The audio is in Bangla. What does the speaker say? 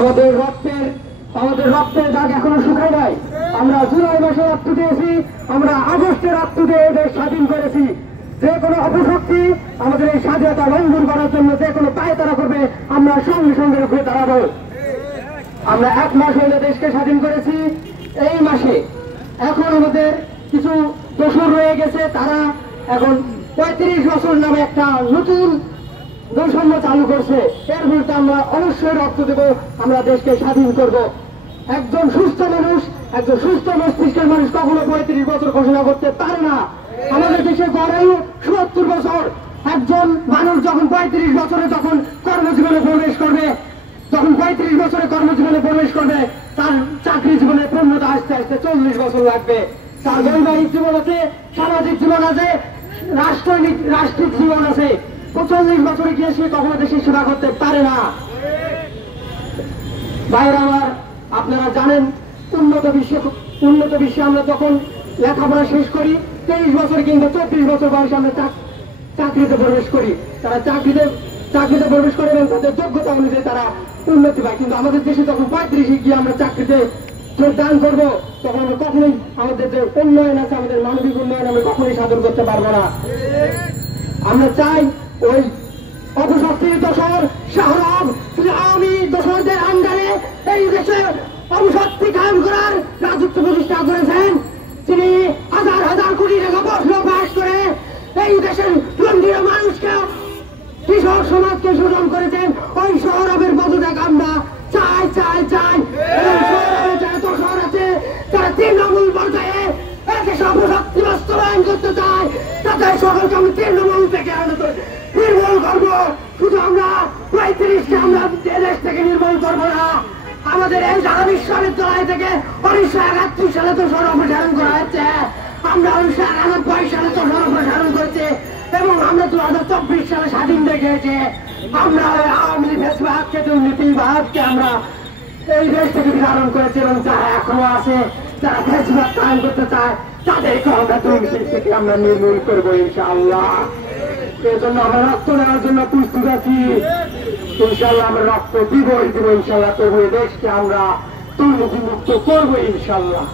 আমাদের রক্তের দাগ এখনো শুকায় নাই। আমরা জুলাই মাসে রক্ত দিয়েছি, আমরা আগস্টে রক্ত দিয়ে দেশ স্বাধীন করেছি। যে কোনো অপশক্তি আমাদের এই স্বাধীনতা লঙ্ঘন করার জন্য যে কোনো পায়তারা করবে, আমরা সঙ্গে সঙ্গে রুখে দাঁড়াবো। আমরা 1 মাস হলে দেশকে স্বাধীন করেছি। এই মাসে এখন আমাদের কিছু দোষর রয়ে গেছে, তারা এখন 35 বছর নামে একটা নতুন বৈষম্য চালু করছে। এর বিরুদ্ধে আমরা অবশ্যই রক্ত দেব, আমরা দেশকে স্বাধীন করব। একজন সুস্থ মানুষ, একজন সুস্থ মস্তিষ্কের মানুষ কখনো 35 বছর ঘোষণা করতে পারে না। আমাদের দেশে গড়ায়ু 70 বছর। একজন মানুষ যখন 35 বছরে যখন কর্মজীবনে প্রবেশ করবে, যখন 35 বছরে কর্মজীবনে প্রবেশ করবে, তার চাকরি জীবনে পূর্ণতা আসতে আসতে 40 বছর লাগবে। তার বৈবাহিক জীবন আছে, সামাজিক জীবন আছে, রাষ্ট্রিক জীবন আছে। 45 বছরে গিয়ে সে কখনো দেশের সেবা করতে পারে না। ভাইরা আমার, আপনারা জানেন উন্নত বিশ্বে আমরা যখন লেখাপড়া শেষ করি 23 বছর কিংবা 24 বছর বয়সে আমরা চাকরিতে প্রবেশ করি। তারা চাকরিতে প্রবেশ করে এবং তাদের যোগ্যতা অনুযায়ী তারা উন্নতি পায়। কিন্তু আমাদের দেশে যখন 35 গিয়ে আমরা চাকরিতে যোগদান করবো, তখন আমরা কখনোই আমাদের যে উন্নয়ন আছে, আমাদের মানবিক উন্নয়ন আমরা কখনোই সাধন করতে পারবো না। আমরা চাই ওই অপশক্তির দোসর শাহরাব আওয়ামী দোসরদের আন্ডারে এই দেশে অপশক্তি কায়েম করার রাজত্ব প্রতিষ্ঠা করেছেন। তিনি হাজার হাজার কোটি টাকা প্রশ্ন পাস করে এই দেশের লন্ডীয় মানুষকে, কৃষক সমাজকে শোষণ করেছেন। ওই শাহরাবের পদত্যাগ আমরা চাই চাই চাই। শহরে যারা দোসর আছে, তারা তৃণমূল পর্যায়ে দেশে অপশক্তি বাস্তবায়ন করতে চায়, তাদের সকলকে আমি তৃণমূল থেকে নির্মূল করবো। শুধু আমরা 35কে আমরা দেশ থেকে নির্মূল করবো না, আমাদের এই ঢাকা বিশ্ববিদ্যালয় থেকে 1931 সালে তো অপসারণ করা হয়েছে, আমরা 1991 সালে তো অপসারণ করেছি এবং আমরা 2024 সালে স্বাধীন দেখেছি। আমরা আওয়ামী লীগ ফেসিবাদকে, দুর্নীতিবাদকে আমরা এই দেশ থেকে বিতাড়ন করেছি এবং যারা এখনো আছে, যারা ফেসিবাদ কায়েম করতে চায়, তাদেরকে আমরা দুর্নীতি থেকে আমরা নির্মূল করবো ইনশাআল্লাহ। এই জন্য আমরা রক্ত নেওয়ার জন্য প্রস্তুত আছি। ইনশাআল্লাহ আমরা রক্ত দিব ইনশাআল্লাহ। তবু এই দেশকে আমরা দুর্নীতি মুক্ত করবো ইনশাআল্লাহ।